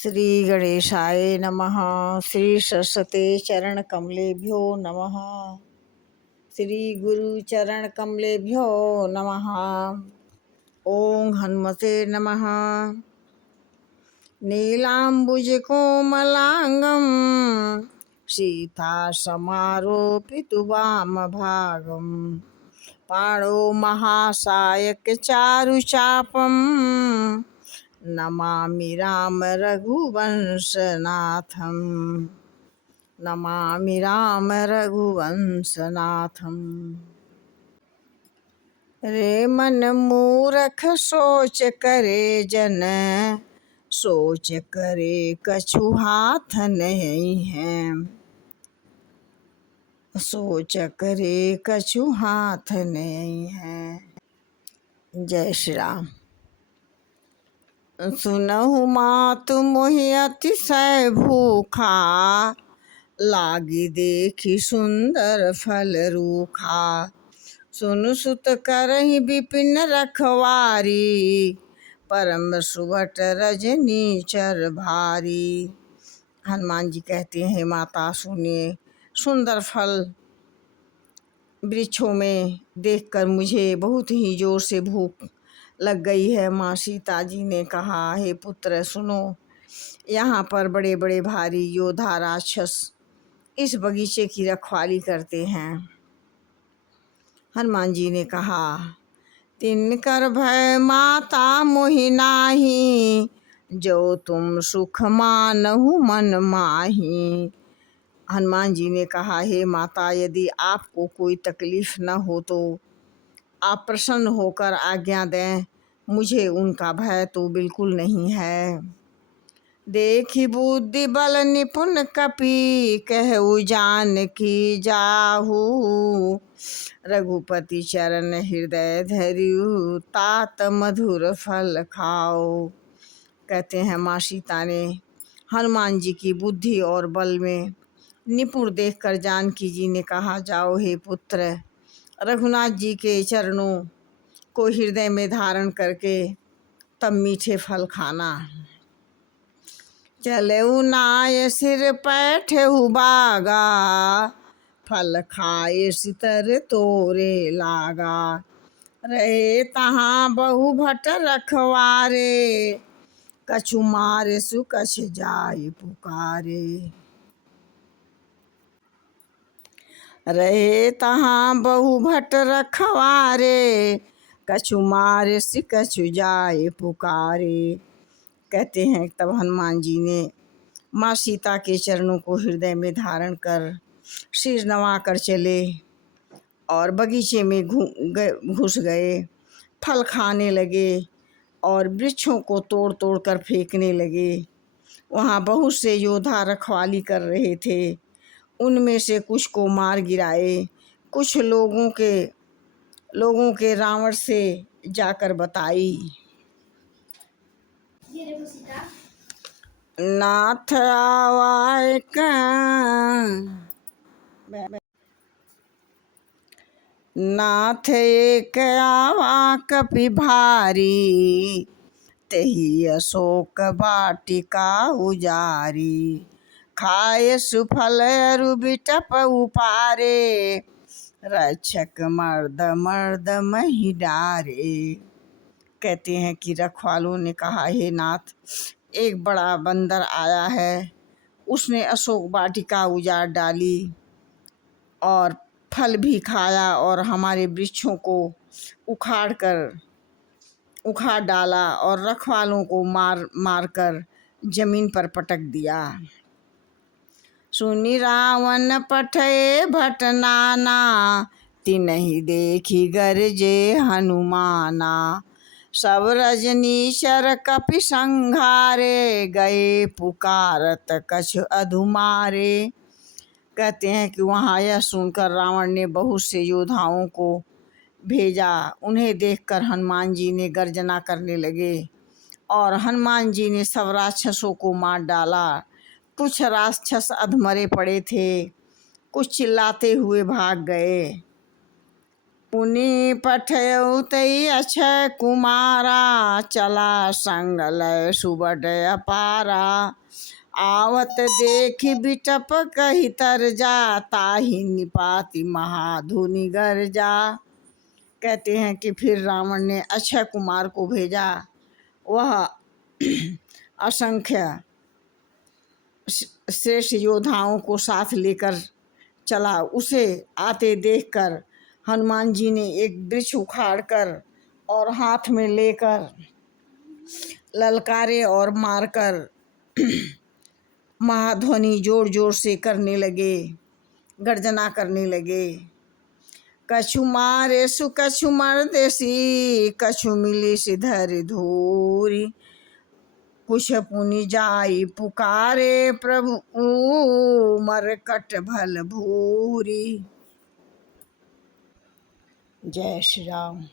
श्री गणेशाय नमः। श्री सरस्वती चरण कमलेभ्यो नमः। श्री गुरु चरण कमलेभ्यो नमः। ओम हनुमते नमः। नीलाम्बुज कोमलांगं सीता समारोपितु वामभागं पाणौ महासायक चारुचापं नमामि राम रघुवंशनाथं। नमामि राम रघुवंशनाथं। रे मन मूरख सोच करे जन, सोच करे कछु हाथ नहीं है। सोच करे कछु हाथ नहीं है। जय श्री राम। सुनहु मातु मोहि अतिशय भूखा, लागी देखी सुंदर फल रूखा। सुनु सुत करहि विपिन रखवारी, परम सुभट रजनी चर भारी। हनुमान जी कहते हैं, माता सुनिए, सुंदर फल वृक्षों में देखकर मुझे बहुत ही जोर से भूख लग गई है। माँ सीता जी ने कहा, हे पुत्र सुनो, यहाँ पर बड़े बड़े भारी योद्धा राक्षस इस बगीचे की रखवाली करते हैं। हनुमान जी ने कहा, तिनकर भय माता मोहि नाही, जो तुम सुख मानहु मन माही। हनुमान जी ने कहा, हे माता, यदि आपको कोई तकलीफ न हो तो आप प्रसन्न होकर आज्ञा दें, मुझे उनका भय तो बिल्कुल नहीं है। देखी बुद्धि बल निपुण कपि, कहु जानकी जाहू। रघुपति चरण हृदय धरियु, तात मधुर फल खाओ। कहते हैं, माँ सीता ने हनुमान जी की बुद्धि और बल में निपुण देखकर जानकी जी ने कहा, जाओ हे पुत्र, रघुनाथ जी के चरणों को हृदय में धारण करके तब मीठे फल खाना। चलेउ नाय सिर पैठेहु बागा, फल खाए सितर तोरे लागा। रहे तहाँ बहु भट रखवारे, कछु मारे सु कछ जाय पुकारे। रहे तहाँ बहु भट रखवारे, कछु मारे सि कछु जाय पुकारे। कहते हैं, तब हनुमान जी ने माँ सीता के चरणों को हृदय में धारण कर सिर नवा कर चले और बगीचे में घुस गए। फल खाने लगे और वृक्षों को तोड़ तोड़ कर फेंकने लगे। वहाँ बहुत से योद्धा रखवाली कर रहे थे, उनमें से कुछ को मार गिराए। कुछ लोगों के रावण से जाकर बताई। नाथ आवाय नाथ एक आवा कपि भारी, तही अशोक वाटिका उजारी। खाए सुफल अरु बिटप उपारे, रक्षक मर्द मर्द मही डारे। कहते हैं कि रखवालों ने कहा, हे नाथ, एक बड़ा बंदर आया है, उसने अशोक वाटिका उजाड़ डाली और फल भी खाया और हमारे वृक्षों को उखाड़ डाला और रखवालों को मार कर जमीन पर पटक दिया। सुनि रावण पठए भट नाना, तिनहि देखी गरजे हनुमाना। सब रजनीशर कपि संघारे, गए पुकारत कछु अधुमारे। कहते हैं कि वहाँ यह सुनकर रावण ने बहुत से योद्धाओं को भेजा। उन्हें देखकर हनुमान जी ने गर्जना करने लगे और हनुमान जी ने सब राक्षसों को मार डाला। कुछ राक्षस अधमरे पड़े थे, कुछ चिल्लाते हुए भाग गए। पुनि पठयउ तई अक्षय कुमारा, चला संग लय सुबड अपारा। आवत देखि बिटप कही तरजा, ताहि निपाति महाधुनि गर्जा। कहते हैं कि फिर रावण ने अक्षय कुमार को भेजा। वह असंख्य श्रेष्ठ योद्धाओं को साथ लेकर चला। उसे आते देखकर हनुमान जी ने एक वृक्ष उखाड़कर और हाथ में लेकर ललकारे और मारकर महाध्वनि जोर जोर से करने लगे, गर्जना करने लगे। कछु मारे सु कछु मर्देसी, कछु मिली सिधर धूरी। कुछ पुनि जाई पुकारे, प्रभु मरकट भल भूरी। जय श्री राम।